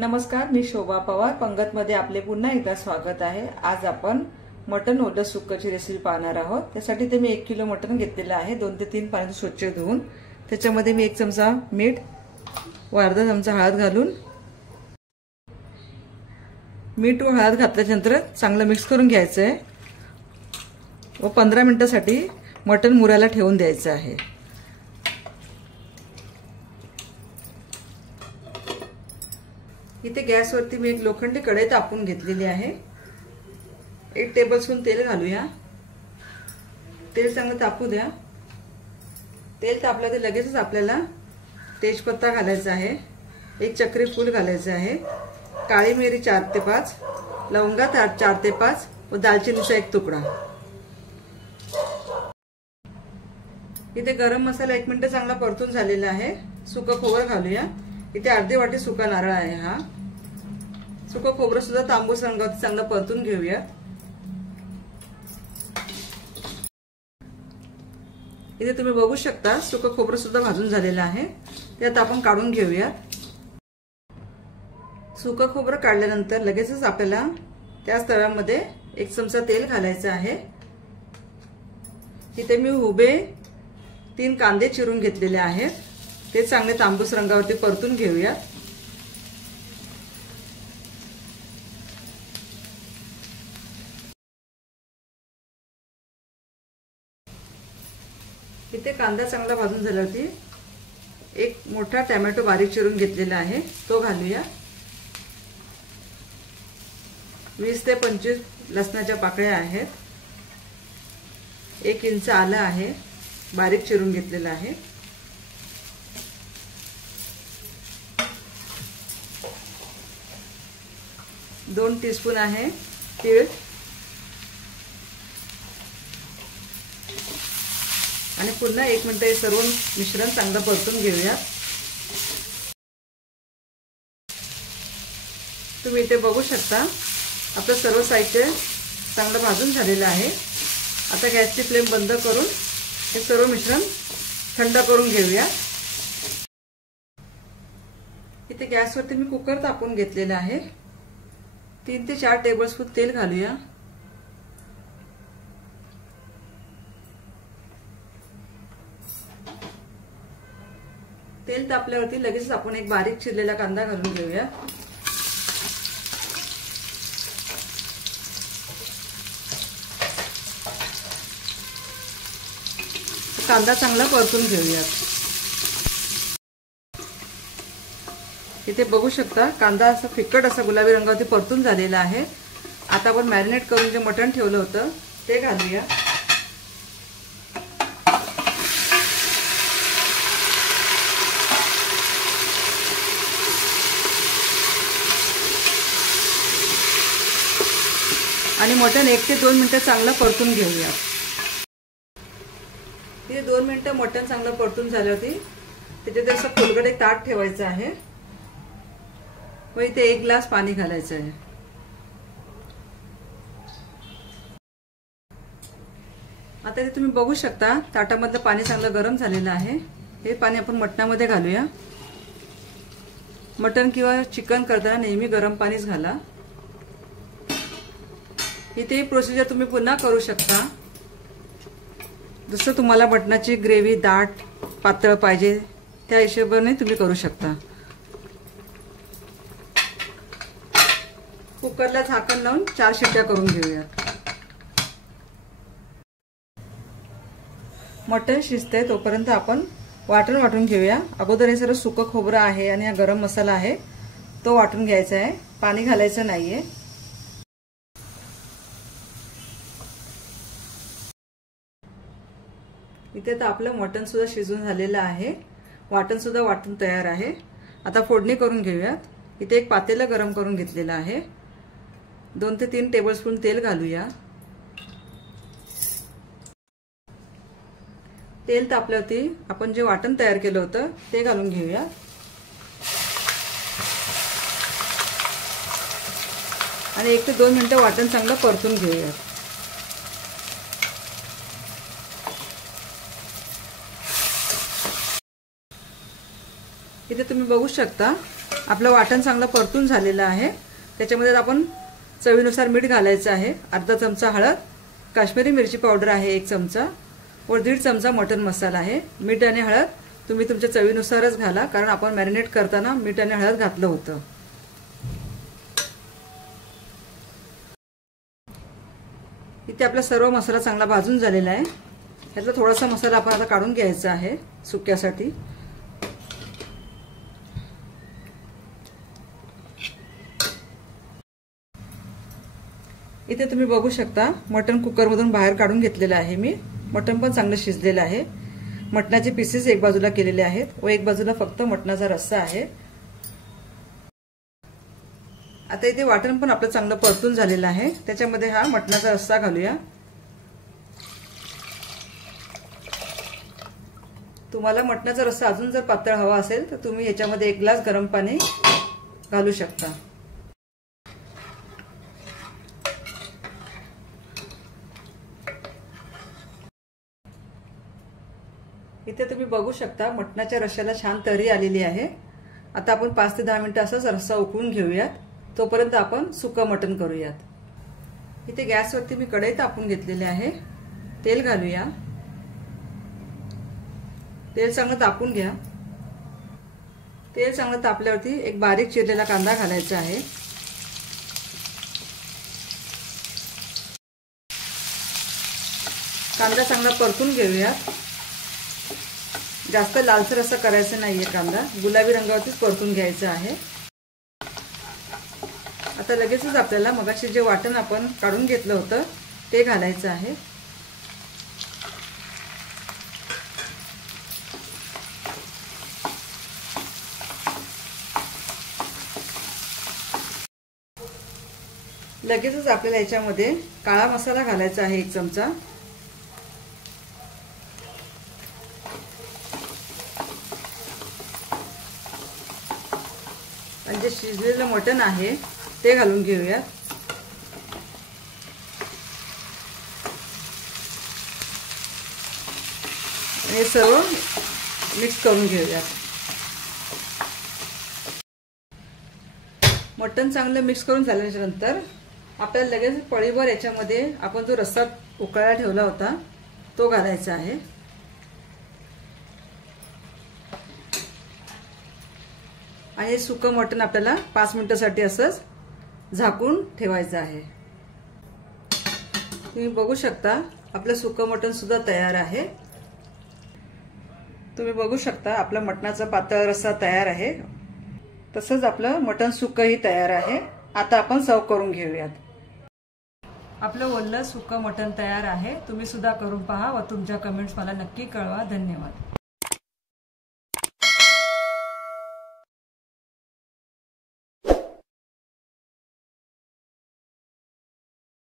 नमस्कार, मी शोभा पवार. पंगतमध्ये आपले पुन्हा एकदा स्वागत आहे. आज आपण मटन ओलं सुक्काची रेसिपी पाहणार आहोत. त्यासाठी ते मी 1 किलो मटन घेतलेलं आहे. 2 ते 3 पाण्याने स्वच्छ धुवून त्याच्यामध्ये मी 1 चमचा मीठ व अर्धा चमचा हळद घालून मीठ व हळद घातल्यानंतर चांगलं मिक्स करून घ्यायचं आहे व 15 मिनिटांसाठी मटन मुरायला ठेवून द्यायचं आहे. इथे गॅसवरती मी एक लोखंडी कढई तापवून घेतलेली आहे. 1 टेबलस्पून तेल घालूया. तेल चांगलं तापू द्या. तेल तापलं तर लगेचच आपल्याला तेजपत्ता घालायचा आहे, 1 चक्री फूल घालायचं आहे, काळी मिरी 4 ते 5, लवंगा 4 ते 5 व दालचिनीचा 1 तुकडा. इथे गरम मसाला 1 मिनिट चांगला परतून झालेला आहे. सुकं खोबरं घालूया. इथे अर्धी वाटी सुका नारळ आहे. हा सुकं खोबरं सुद्धा तांबूस रंगावरती चांगलं परतून घेऊया. इथे तुम्ही बघू शकता सुकं खोबरं सुद्धा भाजून झालेलं आहे. त्यात आपण काढून घेऊया. सुकं खोबरं काढल्यानंतर लगेचच आपल्याला त्याच तव्यामध्ये 1 चमचा तेल घालायचं आहे. इथे मी उभे 3 कांदे चिरून घेतलेले आहेत. ते चांगले तांबूस रंगावरती परतून घेऊया. इथे कांदा चांगला भाजून झाल्यावरती 1 मोठा टोमॅटो बारीक चिरून घेतलेला आहे, तो घालूया. 20 ते 25 लसणाच्या पाकळ्या आहेत. 1 इंच आलं आहे, बारीक चिरून घेतलेलं आहे. 2 टीस्पून आहे तीळ आणि पुन्हा 1 मिनिट हे सर्व मिश्रण चांगलं परतून घेऊया. तुम्ही इथे बघू शकता आपलं सर्व साहित्य चांगलं भाजून झालेलं आहे. आता गॅसची फ्लेम बंद करून हे सर्व मिश्रण थंड करून घेऊया. इथे गॅसवरती मी कुकर तापवून घेतलेला आहे. 3 ते 4 टेबलस्पून तेल घालूया. तेल तापल्यावरती लगेच आपण 1 बारीक चिरलेला कांदा घालून घेऊया. कांदा चांगला परतून घेऊया. इथे बघू शकता कांदा असा फिकट असा गुलाबी रंगावरती परतून झालेला आहे. आता आपण मॅरिनेट करून जे मटण ठेवलं होतं ते घालूया. आणि मटण 1 ते 2 मिनिटं चांगलं परतून घेऊया. इथे 2 मिनिटं मटण चांगलं परतून झाल्यावरती त्याच्यात असं खोलगट एक ताट ठेवायचं आहे व इथे 1 ग्लास पाणी घालायचं आहे. आता इथे तुम्ही बघू शकता ताटामधलं पाणी चांगलं गरम झालेलं आहे. हे पाणी आपण मटणामध्ये घालूया. मटण किंवा चिकन करताना नेहमी गरम पाणीच घाला. इथे ही प्रोसिजर तुम्ही पुन्हा करू शकता. जसं तुम्हाला मटणाची ग्रेव्ही दाट पातळ पाहिजे त्या हिशोबाने तुम्ही करू शकता. कुकरला झाकण लावून 4 शिट्ट्या करून घेऊया. मटण शिजते तोपर्यंत आपण वाटून घेऊया. अगोदर हे सर्व सुकं खोबरं आहे आणि हा गरम मसाला आहे तो वाटून घ्यायचा आहे. पाणी घालायचं नाहीये. इथे तर आपलं मटण सुद्धा शिजून झालेलं आहे. वाटण सुद्धा वाटून तयार आहे. आता फोडणी करून घेऊयात. इथे 1 पातेलं गरम करून घेतलेलं आहे. 2 ते 3 टेबलस्पून तेल घालूया. तेल तापल्यावरती आपण जे वाटण तयार केलं होतं ते घालून घेऊया. आणि 1 ते 2 मिनिटं वाटण चांगलं परतून घेऊया. इथे तुम्ही बघू शकता आपलं वाटण चांगलं परतून झालेलं आहे। त्याच्यामध्ये आपण चवीनुसार मीठ घालायचं आहे, अर्धा चमचा हळद, काश्मीरी मिरची पावडर आहे 1 चमचा व 1.5 चमचा मटन मसाला आहे। मीठ आणि हळद तुम्ही तुमच्या चवीनुसारच घाला, कारण आपण मॅरिनेट करताना मीठ आणि हळद घातलं होतं। इथे आपला सर्व मसाला चांगला भाजून झालेला आहे। यातला थोडासा मसाला आपण आता काढून घ्यायचा आहे सुक्यासाठी। इथे तुम्ही बघू शकता मटण कुकर मधून बाहेर काढून घेतलेलं आहे मी। मटण पण चांगलं शिजलेलं आहे। मटणाचे पीसेस एक बाजूला केलेले आहेत व एक बाजूला फक्त मटणाचा रस्सा आहे। आता इथे वाटण पण आपलं चांगलं परतून झालेलं आहे। त्याच्यामध्ये हा मटणाचा रस्सा घालूया। तुम्हाला मटणाचा रस्सा अजून जर पातळ हवा असेल तर तुम्ही याच्यामध्ये 1 ग्लास गरम पाणी घालू शकता। इथे तुम्ही बघू शकता मटणाच्या रश्श्याला छान तरी आलेली आहे। आता आपण 5 ते 10 मिनिटं असंच रस्सा उकळून घेऊयात, तोपर्यंत आपण सुकं मटण करूयात। इथे गॅसवरती मी कढई तापून घेतलेली आहे। तेल घालूया। तेल चांगलं तापून घ्या। तेल चांगलं तापल्यावरती एक बारीक चिरलेला कांदा घालायचा आहे। कांदा चांगला परतून घेऊयात। जास्त लालसर असं करायचं नाहीये, कांदा गुलाबी रंगावरतीच परतून घ्यायचा आहे। आता लगेचच आपल्याला मगाशी जे वाटण आपण काढून घेतलं होतं ते घालायचं आहे। लगेचच आपल्याला याच्यामध्ये काळा मसाला घालायचा आहे 1 चमचा। आणि जे शिजलेलं मटण आहे ते घालून घेऊया। हे सर्व मिक्स करून घेऊया। मटण चांगलं मिक्स करून झाल्याच्या नंतर आपल्याला लगेच पळीभर याच्यामध्ये आपण जो रस्सा उकळायला ठेवला होता तो घालायचा आहे। आणि सुकं मटण आपल्याला 5 मिनिटांसाठी असंच झाकून ठेवायचं आहे। तुम्ही बघू शकता आपलं सुकं मटण सुद्धा तयार आहे। तुम्ही बघू शकता आपला मटणाचा पातळ रस्सा तयार आहे, तसंच आपलं मटण सुकंही तयार आहे। आता आपण सर्व करून घेऊयात। आपलं ओलं सुकं मटण तयार आहे। तुम्ही सुद्धा करून पहा व तुमच्या कमेंट्स मला नक्की कळवा। धन्यवाद।